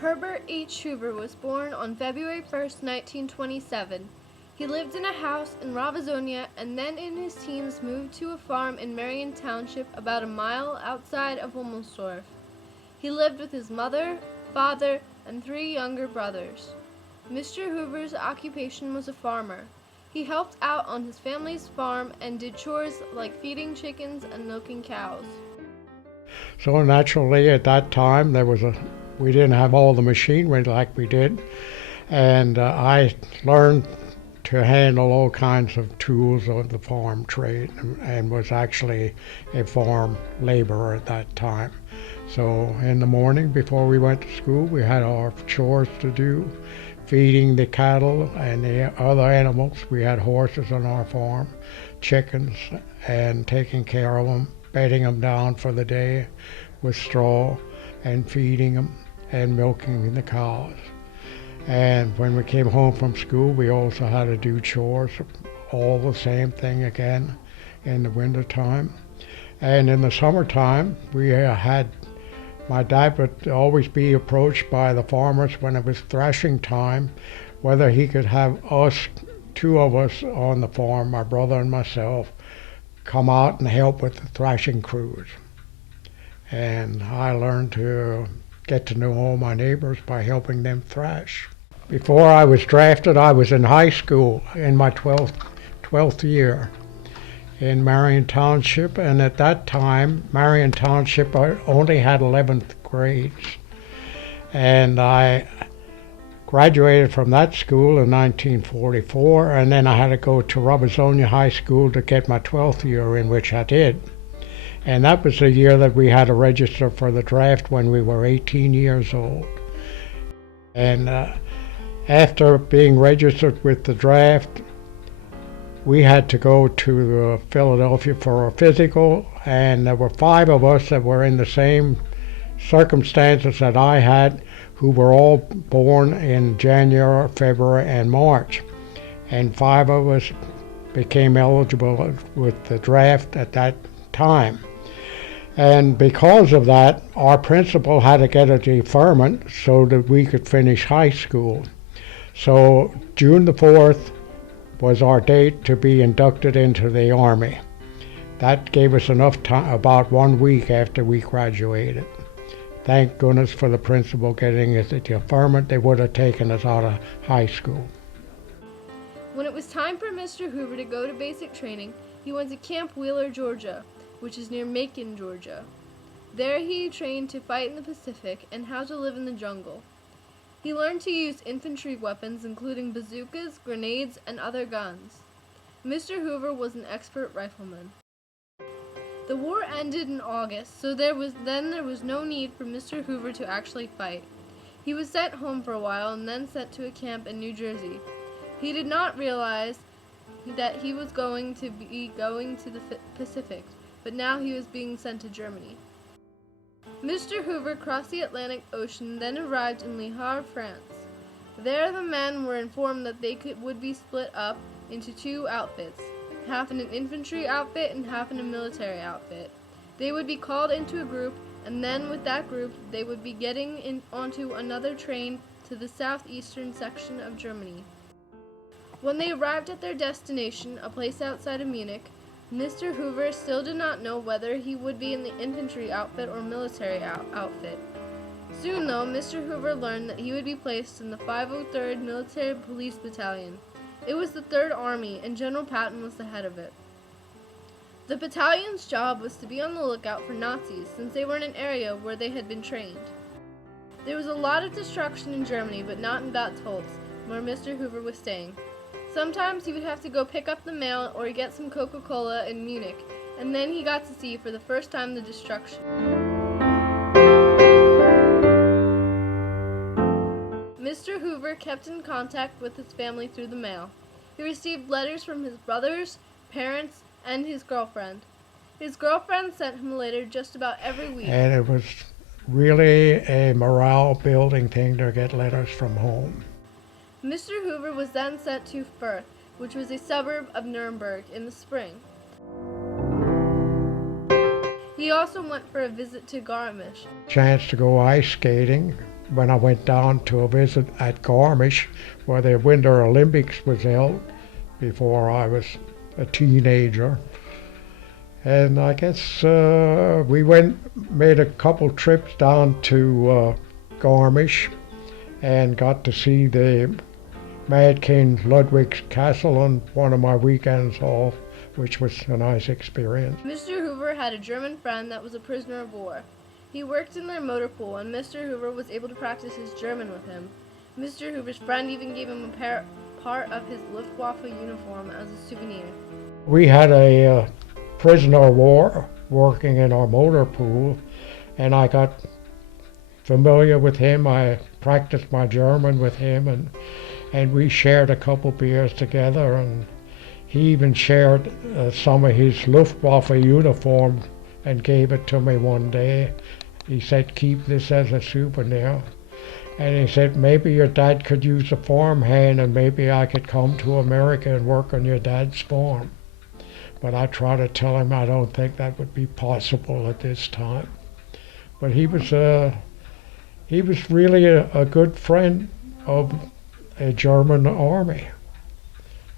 Herbert H. Hoover was born on February 1st, 1927. He lived in a house in Robizonia and then in his teens moved to a farm in Marion Township about a mile outside of Wilmersdorf. He lived with his mother, father, and 3 younger brothers. Mr. Hoover's occupation was a farmer. He helped out on his family's farm and did chores like feeding chickens and milking cows. So naturally at that time we didn't have all the machinery like we did, and I learned to handle all kinds of tools of the farm trade and was actually a farm laborer at that time. So in the morning before we went to school, we had our chores to do, feeding the cattle and the other animals. We had horses on our farm, chickens, and taking care of them, bedding them down for the day with straw and feeding them and milking the cows. And when we came home from school, we also had to do chores, all the same thing again in the winter time. And in the summertime, my dad would always be approached by the farmers when it was threshing time, whether he could have us, 2 of us on the farm, my brother and myself, come out and help with the threshing crews. And I learned to get to know all my neighbors by helping them thrash. Before I was drafted, I was in high school in my 12th year in Marion Township, and at that time, Marion Township only had 11th grades. And I graduated from that school in 1944, and then I had to go to Robizonia High School to get my 12th year, in which I did. And that was the year that we had to register for the draft when we were 18 years old. And after being registered with the draft, we had to go to Philadelphia for a physical, and there were 5 of us that were in the same circumstances that I had, who were all born in January, February, and March. And 5 of us became eligible with the draft at that time. And because of that, our principal had to get a deferment so that we could finish high school. So June the 4th was our date to be inducted into the Army. That gave us enough time, about 1 week after we graduated. Thank goodness for the principal getting us a deferment. They would have taken us out of high school. When it was time for Mr. Hoover to go to basic training, he went to Camp Wheeler, Georgia, which is near Macon, Georgia. There he trained to fight in the Pacific and how to live in the jungle. He learned to use infantry weapons including bazookas, grenades, and other guns. Mr. Hoover was an expert rifleman. The war ended in August, so there was no need for Mr. Hoover to actually fight. He was sent home for a while and then sent to a camp in New Jersey. He did not realize that he was going to the Pacific, but now he was being sent to Germany. Mr. Hoover crossed the Atlantic Ocean, then arrived in Le Havre, France. There the men were informed that they would be split up into 2 outfits, half in an infantry outfit and half in a military outfit. They would be called into a group, and then with that group they would be getting onto another train to the southeastern section of Germany. When they arrived at their destination, a place outside of Munich, Mr. Hoover still did not know whether he would be in the infantry outfit or military outfit. Soon, though, Mr. Hoover learned that he would be placed in the 503rd Military Police Battalion. It was the 3rd Army, and General Patton was the head of it. The battalion's job was to be on the lookout for Nazis, since they were in an area where they had been trained. There was a lot of destruction in Germany, but not in Bad Tolz, where Mr. Hoover was staying. Sometimes he would have to go pick up the mail or get some Coca-Cola in Munich, and then he got to see for the first time the destruction. Mr. Hoover kept in contact with his family through the mail. He received letters from his brothers, parents, and his girlfriend. His girlfriend sent him a letter just about every week. And it was really a morale-building thing to get letters from home. Mr. Hoover was then sent to Fürth, which was a suburb of Nuremberg, in the spring. He also went for a visit to Garmisch. Chance to go ice skating when I went down to a visit at Garmisch, where the Winter Olympics was held before I was a teenager. And I guess we made a couple trips down to Garmisch and got to see the Mad King Ludwig's castle on one of my weekends off, which was a nice experience. Mr. Hoover had a German friend that was a prisoner of war. He worked in their motor pool, and Mr. Hoover was able to practice his German with him. Mr. Hoover's friend even gave him a part of his Luftwaffe uniform as a souvenir. We had a prisoner of war working in our motor pool, and I got familiar with him. I practiced my German with him, and we shared a couple beers together, and he even shared some of his Luftwaffe uniform and gave it to me one day. He said, "Keep this as a souvenir." And he said, "Maybe your dad could use a farmhand, and maybe I could come to America and work on your dad's farm." But I tried to tell him I don't think that would be possible at this time. But he was really a good friend of a German army.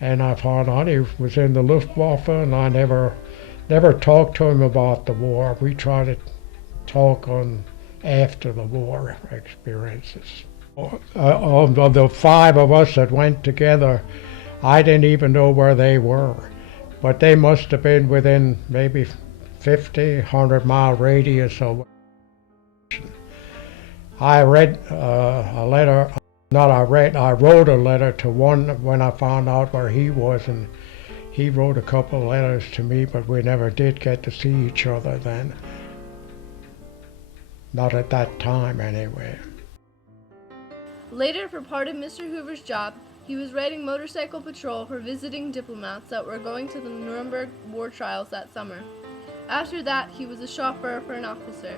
And I found out he was in the Luftwaffe, and I never talked to him about the war. We tried to talk on after the war experiences. Of the five of us that went together, I didn't even know where they were. But they must have been within maybe 50, 100-mile radius of. I read a letter, I wrote a letter to one when I found out where he was, and he wrote a couple of letters to me, but we never did get to see each other then. Not at that time, anyway. Later, for part of Mr. Hoover's job, he was riding motorcycle patrol for visiting diplomats that were going to the Nuremberg war trials that summer. After that, he was a chauffeur for an officer.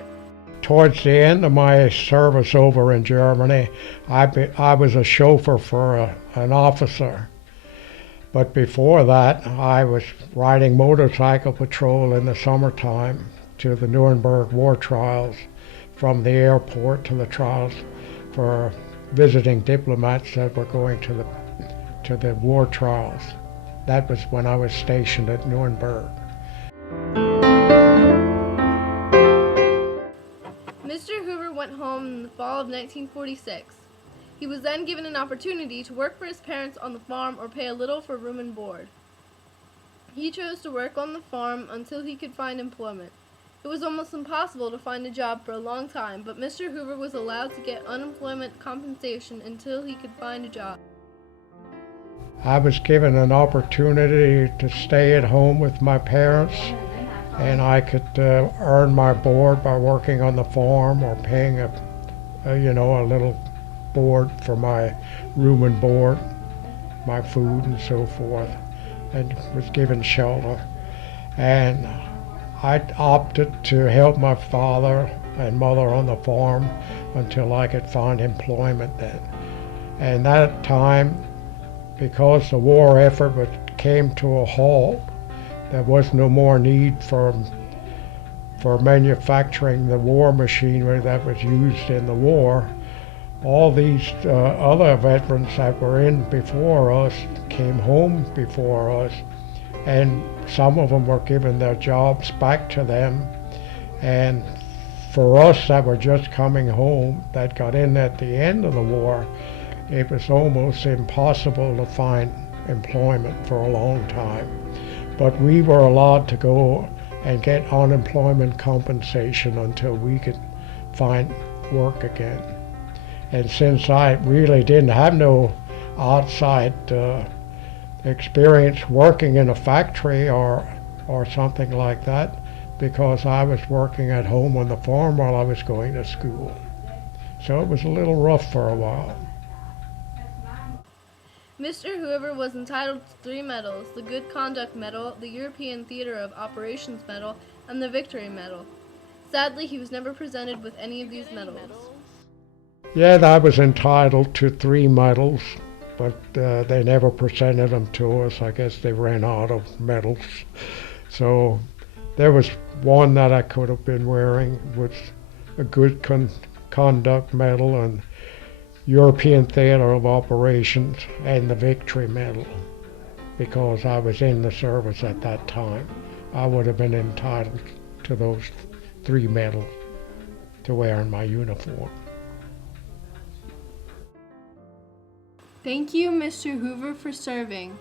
Towards the end of my service over in Germany, I was a chauffeur for an officer. But before that, I was riding motorcycle patrol in the summertime to the Nuremberg war trials, from the airport to the trials for visiting diplomats that were going to the war trials. That was when I was stationed at Nuremberg. Mr. Hoover went home in the fall of 1946. He was then given an opportunity to work for his parents on the farm or pay a little for room and board. He chose to work on the farm until he could find employment. It was almost impossible to find a job for a long time, but Mr. Hoover was allowed to get unemployment compensation until he could find a job. I was given an opportunity to stay at home with my parents, and I could earn my board by working on the farm or paying a little board for my room and board, my food and so forth, and was given shelter. And I opted to help my father and mother on the farm until I could find employment then. And that time, because the war effort came to a halt, there was no more need for manufacturing the war machinery that was used in the war. All these other veterans that were in before us came home before us, and some of them were given their jobs back to them. And for us that were just coming home, that got in at the end of the war, it was almost impossible to find employment for a long time. But we were allowed to go and get unemployment compensation until we could find work again. And since I really didn't have no outside experience working in a factory or something like that, because I was working at home on the farm while I was going to school. So it was a little rough for a while. Mr. Hoover was entitled to 3 medals: the Good Conduct Medal, the European Theater of Operations Medal, and the Victory Medal. Sadly, he was never presented with any of these medals. Yeah, I was entitled to 3 medals, but they never presented them to us. I guess they ran out of medals. So there was one that I could have been wearing, was a Good Conduct Medal and European Theater of Operations and the Victory Medal because I was in the service at that time. I would have been entitled to those 3 medals to wear in my uniform. Thank you, Mr. Hoover, for serving.